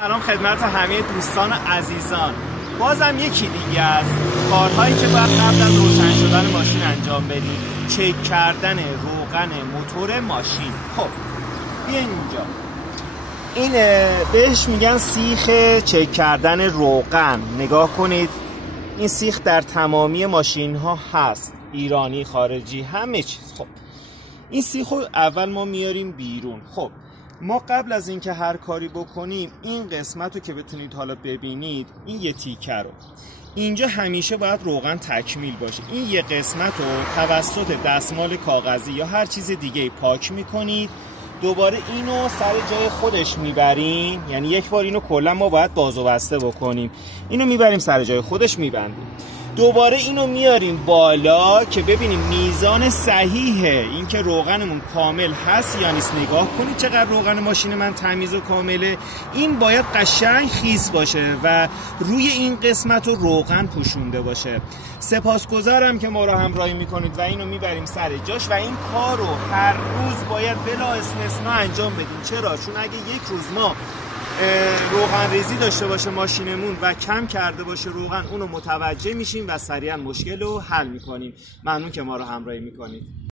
سلام خدمت همه دوستان عزیزان. بازم یکی دیگه از کارهایی که باید قبل از روشن شدن ماشین انجام بدیم چک کردن روغن موتور ماشین. خب بیاین اینجا. این بهش میگن سیخ چک کردن روغن. نگاه کنید این سیخ در تمامی ماشین ها هست، ایرانی خارجی همه چیز. خب این سیخ رو اول ما میاریم بیرون. خب ما قبل از اینکه هر کاری بکنیم این قسمت رو که بتونید حالا ببینید، این یه تیکه رو اینجا همیشه باید روغن تکمیل باشه. این یه قسمت رو توسط دستمال کاغذی یا هر چیز دیگه پاک میکنید، دوباره اینو سر جای خودش میبریم. یعنی یک بار اینو کلا ما باید باز و بسته بکنیم، اینو میبریم سر جای خودش میبندیم، دوباره اینو میاریم بالا که ببینیم میزان صحیحه، اینکه روغنمون کامل هست یا نیست. نگاه کنید چقدر روغن ماشین من تمیز و کامله. این باید قشنگ خیس باشه و روی این قسمت رو روغن پوشونده باشه. سپاسگزارم که ما رو همراهی میکنید و اینو میبریم سر جاش و این کار رو هر روز باید بلا استثنا انجام بدیم. چرا؟ چون اگه یک روز ما روغن ریزی داشته باشه ماشینمون و کم کرده باشه روغن، اونو متوجه میشیم و سریعا مشکل رو حل میکنیم. ممنون که ما رو همراهی میکنید.